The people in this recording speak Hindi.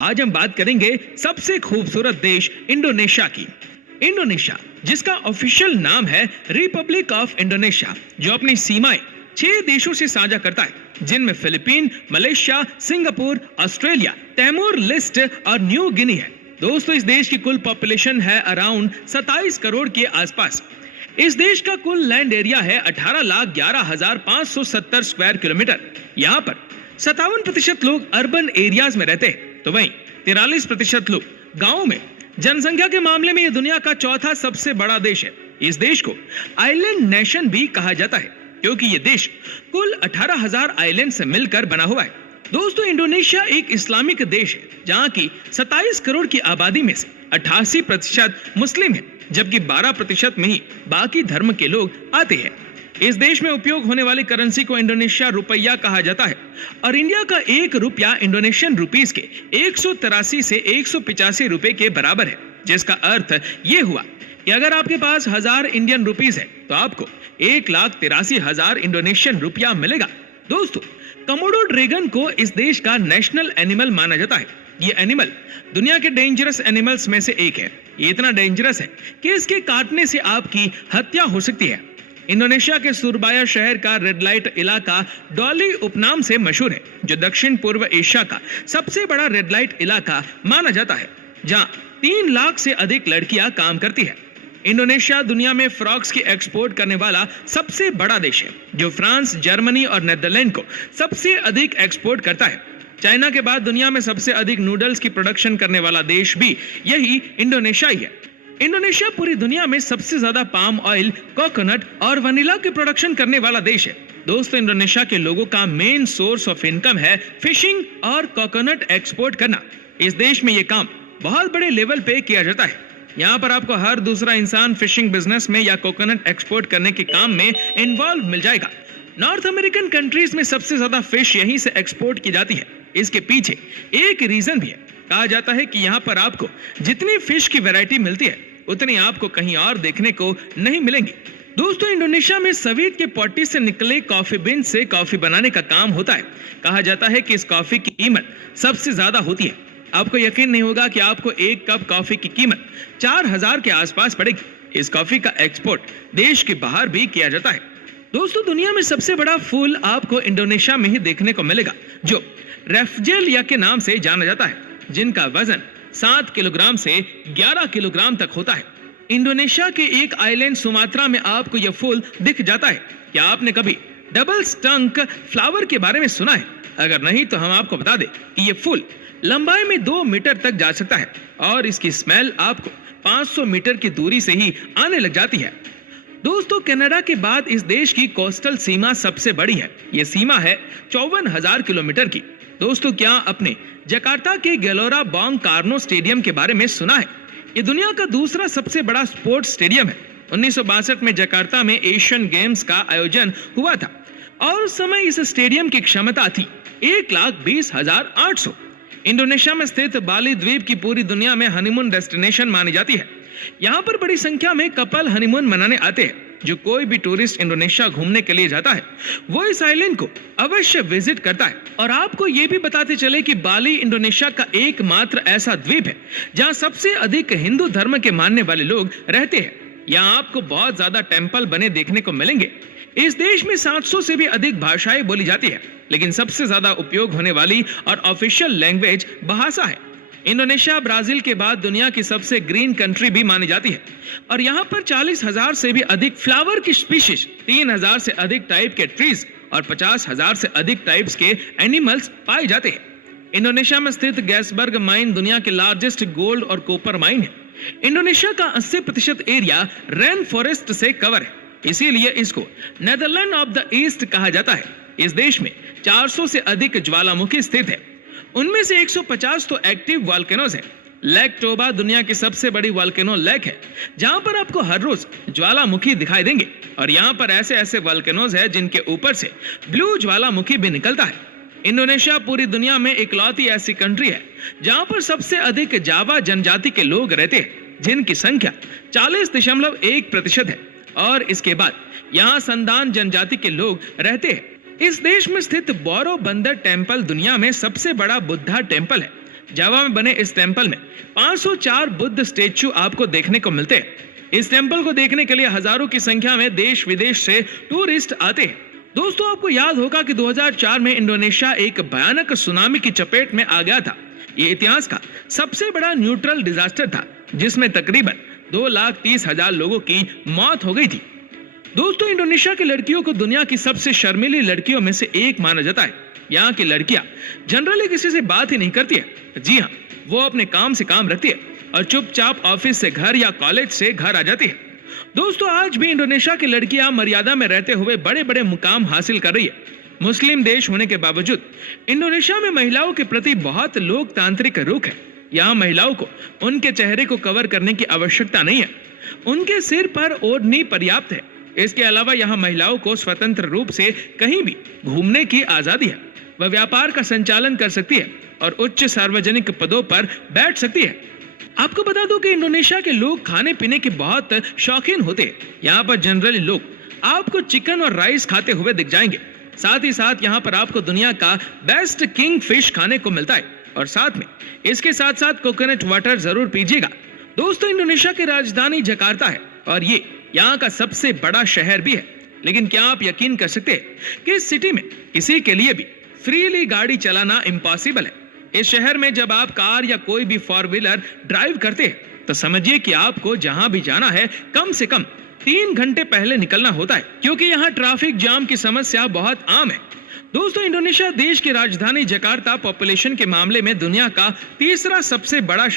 आज हम बात करेंगे सबसे खूबसूरत देश इंडोनेशिया की। इंडोनेशिया, जिसका ऑफिशियल नाम है रिपब्लिक ऑफ इंडोनेशिया, जो अपनी सीमाएं 6 देशों से साझा करता है, जिनमें Philippine, Malaysia, Singapore, Australia, Timor Leste और न्यू गिनी है। दोस्तों, इस देश की कुल पॉपुलेशन है अराउंड 27 करोड़ के आसपास। इस देश का कुल लैंड एरिया है 18,11,570 स्क्वायर किलोमीटर। यहाँ पर 57% लोग अर्बन एरियाज में रहते हैं, तो वहीं 43% लोग गांवों में। जनसंख्या के मामले में यह दुनिया का चौथा सबसे बड़ा देश है। इस देश को आइलैंड नेशन भी कहा जाता है, क्योंकि यह देश कुल 18,000 आइलैंड से मिलकर बना हुआ है। दोस्तों, इंडोनेशिया एक इस्लामिक देश है, जहां की 27 करोड़ की आबादी में से 88% मुस्लिम है, जबकि 12% में ही बाकी धर्म के लोग आते हैं। इस देश में उपयोग होने वाली करेंसी को इंडोनेशिया रुपया कहा जाता है, और इंडिया का 1 रुपया इंडोनेशियन रुपीस के 183 से 185 रुपए के बराबर है, जिसका अर्थ ये हुआ कि अगर आपके पास 1000 इंडियन रुपीस है तो आपको 1,83,000 इंडोनेशियन रुपया मिलेगा। दोस्तों, कमोडो ड्रैगन को इस देश का नेशनल एनिमल माना जाता है। ये एनिमल दुनिया के डेंजरस एनिमल्स में से एक है। ये इतना डेंजरस है कि इसके काटने से आपकी हत्या हो सकती है। इंडोनेशिया के सुरबाया शहर का रेड लाइट इलाका डॉली उपनाम से मशहूर है, जो दक्षिण पूर्व एशिया का सबसे बड़ा रेड लाइट इलाका माना जाता है, जहां 3 लाख से अधिक लड़कियां काम करती है। इंडोनेशिया दुनिया में फ्रॉक्स की एक्सपोर्ट करने वाला सबसे बड़ा देश है, जो फ्रांस, जर्मनी और नीदरलैंड को सबसे अधिक एक्सपोर्ट करता है। चाइना के बाद दुनिया में सबसे अधिक नूडल्स की प्रोडक्शन करने वाला देश भी यही इंडोनेशिया ही है। इंडोनेशिया पूरी दुनिया में सबसे ज्यादा पाम ऑयल, कोकोनट और वनीला की प्रोडक्शन करने वाला देश है। दोस्तों, इंडोनेशिया के लोगों का मेन सोर्स ऑफ इनकम है फिशिंग और कोकोनट एक्सपोर्ट करना। इस देश में ये काम बहुत बड़े लेवल पे किया जाता है। यहाँ पर आपको हर दूसरा इंसान फिशिंग बिजनेस में या कोकोनट एक्सपोर्ट करने के काम में इन्वॉल्व मिल जाएगा। नॉर्थ अमेरिकन कंट्रीज में सबसे ज्यादा फिश यहीं से एक्सपोर्ट की जाती है। इसके पीछे एक रीजन भी है। कहा जाता है कि यहाँ पर आपको जितनी फिश की वैरायटी मिलती है, उतनी आपको कहीं और देखने को नहीं मिलेंगी। दोस्तों, इंडोनेशिया में सवीट के पॉटी से निकले कॉफी बीन से कॉफी बनाने का काम होता है। कहा जाता है कि इस कॉफी की कीमत सबसे ज्यादा होती है। आपको यकीन नहीं होगा कि आपको 1 कप कॉफी की कीमत 4,000 के आसपास पड़ेगी। इस कॉफी का एक्सपोर्ट देश के बाहर भी किया जाता है। दोस्तों, दुनिया में सबसे बड़ा फूल आपको इंडोनेशिया में ही देखने को मिलेगा, जो रेफजेलिया के नाम से जाना जाता है, जिनका वजन 7 किलोग्राम से 11 किलोग्राम तक होता है। इंडोनेशिया के एक आइलैंड सुमात्रा में आपको यह फूल दिख जाता है। क्या आपने कभी डबल स्टंक फ्लावर के बारे में सुना है? अगर नहीं तो हम आपको बता दें कि यह फूल लंबाई में 2 मीटर तक जा सकता है, और इसकी स्मेल आपको 500 मीटर की दूरी से ही आने लग जाती है। दोस्तों, कनाडा के बाद इस देश की कोस्टल सीमा सबसे बड़ी है। यह सीमा है 54,000 किलोमीटर की। दोस्तों, क्या आपने जकार्ता के गेलोरा बोंग कार्नो स्टेडियम के बारे में सुना है? ये दुनिया का दूसरा सबसे बड़ा स्पोर्ट्स स्टेडियम है। 1962 में जकार्ता में एशियन गेम्स का आयोजन हुआ था, और उस समय इस स्टेडियम की क्षमता थी 1,20,800। इंडोनेशिया में स्थित बाली द्वीप की पूरी दुनिया में हनीमून डेस्टिनेशन मानी जाती है। यहाँ पर बड़ी संख्या में कपल हनीमून मनाने आते हैं। जो कोई भी टूरिस्ट इंडोनेशिया घूमने के लिए जाता है, वो इस आइलैंड को अवश्य विजिट करता है। और आपको ये भी बताते चले कि बाली इंडोनेशिया का एकमात्र ऐसा द्वीप है जहाँ सबसे अधिक हिंदू धर्म के मानने वाले लोग रहते हैं। यहाँ आपको बहुत ज्यादा टेम्पल बने देखने को मिलेंगे। इस देश में 700 से भी अधिक भाषाएं बोली जाती है, लेकिन सबसे ज्यादा उपयोग होने वाली और ऑफिशियल लैंग्वेज भाषा है। इंडोनेशिया ब्राजील के बाद दुनिया की सबसे ग्रीन कंट्री भी मानी जाती है, और यहाँ पर 40,000 से भी अधिक फ्लावर की स्पीशीज, 3,000 से अधिक टाइप के ट्रीज और 50,000 से अधिक टाइप्स के एनिमल्स पाए जाते हैं। इंडोनेशिया में स्थित गैसबर्ग माइन दुनिया के लार्जेस्ट गोल्ड और कॉपर माइन है। इंडोनेशिया का 80% एरिया रेन फॉरेस्ट से कवर है, इसीलिए इसको नीदरलैंड ऑफ द ईस्ट कहा जाता है। इस देश में 400 से अधिक ज्वालामुखी स्थित है। उनमें से 150 तो एक्टिव वॉल्केनोज है। लेक टोबा दुनिया की सबसे बड़ी वॉल्केनो लेक है, जहां पर आपको हर रोज ज्वालामुखी दिखाई देंगे, और यहां पर ऐसे ऐसे वॉल्केनोज है जिनके ऊपर से ब्लू ज्वालामुखी भी निकलता है। इंडोनेशिया पूरी दुनिया में इकलौती ऐसी कंट्री है जहां पर सबसे अधिक जावा जनजाति के लोग रहते हैं, जिनकी संख्या 40.1% है, और इसके बाद यहाँ संदान जनजाति के लोग रहते हैं। इस देश में स्थित बोरो बंदर टेम्पल दुनिया में सबसे बड़ा बुद्धा टेम्पल है, जावा में बने इस टेम्पल में 504 बुद्ध स्टेच्यू आपको देखने को मिलते हैं। इस टेम्पल को देखने के लिए हजारों की संख्या में देश विदेश से टूरिस्ट आते हैं। दोस्तों, आपको याद होगा कि 2004 में इंडोनेशिया एक भयानक सुनामी की चपेट में आ गया था। ये इतिहास का सबसे बड़ा न्यूट्रल डिजास्टर था, जिसमें तकरीबन 2,30,000 लोगों की मौत हो गई थी। दोस्तों, इंडोनेशिया की लड़कियों को दुनिया की सबसे शर्मीली लड़कियों में से एक माना जाता है। यहाँ की लड़कियां जनरली किसी से बात ही नहीं करती है। जी हाँ, वो अपने काम से काम रखती है और चुपचाप ऑफिस से घर या कॉलेज से घर आ जाती है। दोस्तों, आज भी इंडोनेशिया की लड़कियां मर्यादा में रहते हुए बड़े बड़े मुकाम हासिल कर रही है। मुस्लिम देश होने के बावजूद इंडोनेशिया में महिलाओं के प्रति बहुत लोकतांत्रिक रुख है। यहाँ महिलाओं को उनके चेहरे को कवर करने की आवश्यकता नहीं है, उनके सिर पर ओढ़नी पर्याप्त है। इसके अलावा यहाँ महिलाओं को स्वतंत्र रूप से कहीं भी घूमने की आजादी है। वह व्यापार का संचालन कर सकती है और उच्च सार्वजनिक पदों पर बैठ सकती है। आपको बता दूं कि इंडोनेशिया के लोग खाने पीने के बहुत शौकीन होते हैं। यहाँ पर जनरली लोग आपको चिकन और राइस खाते हुए दिख जाएंगे। साथ ही साथ यहाँ पर आपको दुनिया का बेस्ट किंग फिश खाने को मिलता है और साथ में इसके साथ साथ कोकोनट वाटर जरूर पीजिएगा। दोस्तों, इंडोनेशिया की राजधानी जकार्ता है और ये यहाँ का सबसे बड़ा शहर भी है। लेकिन क्या आप यकीन कर सकते हैं कि इस सिटी में किसी के लिए भी फ्रीली गाड़ी चलाना इम्पॉसिबल है। इस शहर में जब आप कार या कोई भी फोर व्हीलर ड्राइव करते हैं तो समझिए कि आपको जहां भी जाना है कम से कम 3 घंटे पहले निकलना होता है, क्योंकि यहाँ ट्रैफिक जाम की समस्या बहुत आम है। दोस्तों, इंडोनेशिया देश की राजधानी जकार्ता पॉपुलेशन के मामले में दुनिया का तीसरा सबसे बड़ा शहर